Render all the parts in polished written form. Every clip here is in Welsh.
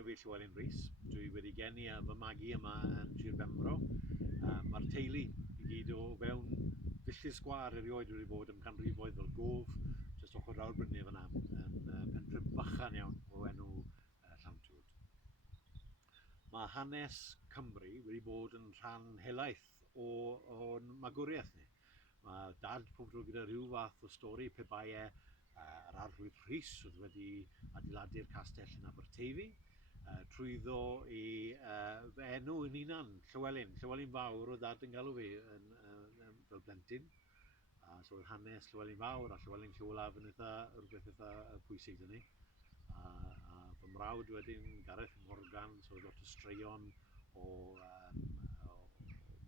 enw fi Llywelyn dwi wedi geni a fy magu yma yn Sir Benfro. Mae'r teulu i gyd o fewn Filltir Sgwâr erioed wedi bod yn canrifoedd fel Gof, jyst ochr awr Brynu fyna, yn pentref bychan iawn o enw Llantwd. Mae hanes Cymru wedi bod yn rhan helaeth o'n magwriaeth ni. Mae dad pob tro gyda rhyw fath o stori pe bai yr arglwydd Rhys oedd wedi adeiladu'r castell yn Aberteifi, trwyddo i fy enw yn unan, Llywelyn Fawr o dad yn galw fi fel blentyn. So oedd hanes Llywelyn Fawr a Llywelyn Llywelaf yn rhywbeth eitha pwysig dyn ni. A fy mrawd wedyn, Gareth Morgan, so oedd lot o straeon o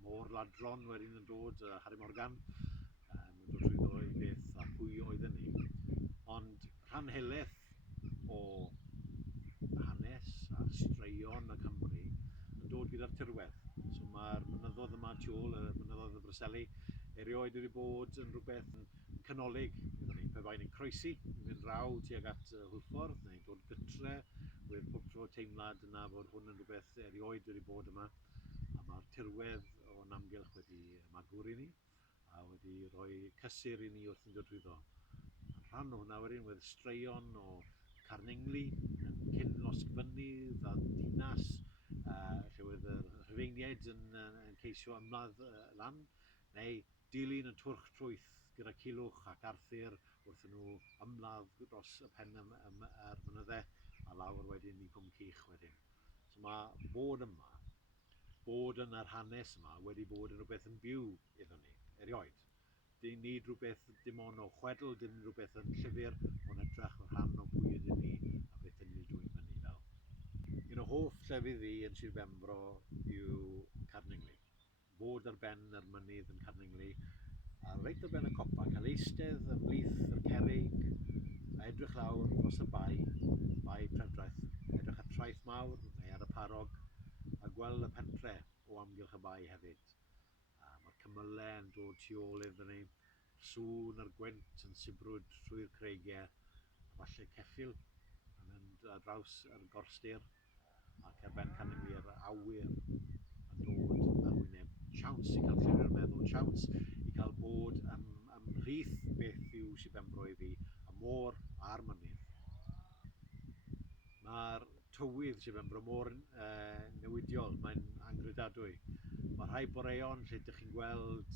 Môr Ladron wedyn yn dod, Harry Morgan, yn dod trwyddo i beth a pwy oedden ni. Ond rhan helaeth o hanes a straeon y Cymru yn dod gyda'r tirwedd. So mae'r mynyddodd yma tu ôl, y mynyddodd y Bryseli, erioed wedi bod yn rhywbeth canolig. Pe bai ni'n croesi, ni'n mynd raw tuag at Hwlffordd, neu dod gytre, with pob tro teimlad yna fod hwn yn rhywbeth erioed wedi bod yma. A mae'r tirwedd o'n amgylch wedi magwr i ni, a wedi rhoi cysur i ni wrth yn dod trwyddo. Rhan o hwnna wedyn wedd straeon o Carningli yn cyn Losgfynydd a dinas, lle wedd yr Rhufeiniaid yn ceisio ymladd lan, neu dilyn y twrch trwyth gyda Culwch ac Arthur wrth nhw ymladd dros y pen a'r mynyddau a lawr wedyn i Cwm Cych wedyn. So mae bod yma, bod yn yr hanes yma wedi bod yn rhywbeth yn byw iddo ni, erioed. Dim nid rhywbeth dim ond o chwedl, dim rhywbeth yn llyfr, ond edrych o rhan o pwy ydyn ni a beth ydyn ni dwi'n fyny fel. Un o hoff llefydd fi yn Sir Benfro yw Carningli. Bod ar ben yr mynydd yn Carningli, a reit ar ben y copa, cael eistedd ymhlith yr cerrig, a edrych lawr dros y bai trefdraeth, edrych ar traeth mawr neu ar y parog, a gweld y pentre o amgylch y bai hefyd. Mae'r cymylau yn dod tu ôl iddyn ni, sŵn a'r gwynt yn sibrwd trwy'r creigiau, a falle ceffyl yn mynd ar draws yr gorstyr, ac ar ben Carningli yr awyr yn dod ar wyneb. Siawns i cael llyfr meddwl, siawns i cael bod ymhlith beth yw Sir Benfro i fi, a môr a'r mynydd. Mae'r tywydd Sir Benfro mor newidiol, mae'n anghredadwy. Mae rhai boreon lle ydych chi'n gweld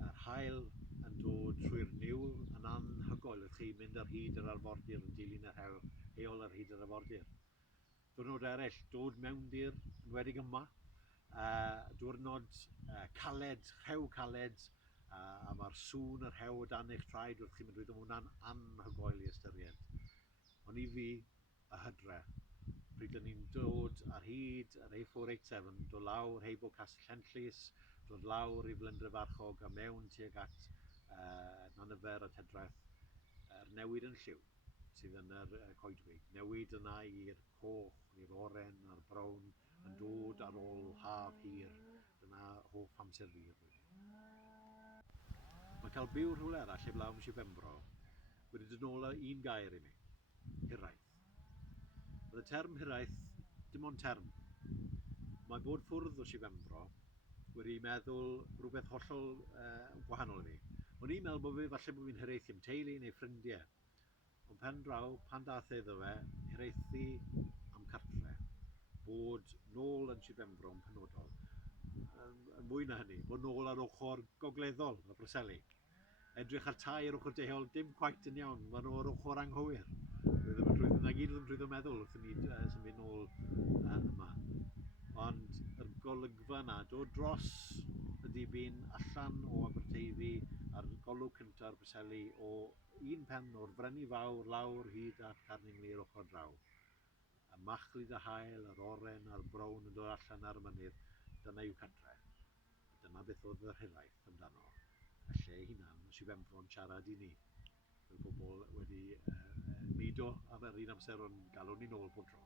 yr haul yn dod trwy'r niwl yn anhygoel wrth chi mynd ar hyd yr arfordir yn dilyn yr heol ar hyd yr arfordir. Diwrnod eraill, dod mewndir yn wedig yma, diwrnod caled, rhew caled, a mae'r sŵn yr hew o dan eich traed wrth chi'n mynd drwy hwnna'n anhygoel i ystyried. Ond i fi, y hydre, pryd ni'n dod ar hyd yr A487, dod lawr Heibo Castell Llanllys, dod lawr i Flyndre Farchog a mewn tuag at Nanyfer a Tedraeth, yr newid yn lliw sydd yn yr coedwig. Newid yna i'r coch, i'r oren, a'r brown, yn dod ar ôl haf hir. Dyna hoff amser fi. Mae cael byw rhywle arall heblaw am Sir Benfro wedi dod nôl â un gair i mi, Hiraeth. Oedd y term Hiraeth dim ond term. Mae bod ffwrdd o Sir Benfro wedi meddwl rhywbeth hollol gwahanol i mi. O'n i'n meddwl bod fi'n hiraethu am teulu neu ffrindiau. Ond pen draw, pan dath iddo fe, hiraethu am cartre. Bod nôl yn Sir Benfro yn penodol. Yn mwy na hynny, bod nôl ar ochr gogleddol y Bryseli. Edrych ar tai ar ochr dehol, dim quite yn iawn, maen nhw ar ochr anghywir. Na gyd yn trwyddo meddwl wrth i ni symud nôl yma. Ond yr golygfa yna, dod dros y dibyn allan o Aberteifi a'r golwg cyntaf Bryseli o un pen o'r Frenni Fawr lawr hyd at Carningli i'r ochr draw. Y machlud y haul, yr oren a'r brown yn dod allan ar y mynydd, dyna yw cartre. Dyna beth oedd yr hiraeth amdano. Y lle hunan, Sir Benfro'n siarad i ni. Fel bobl wedi mudo am yr un amser o'n galw ni nôl pob tro.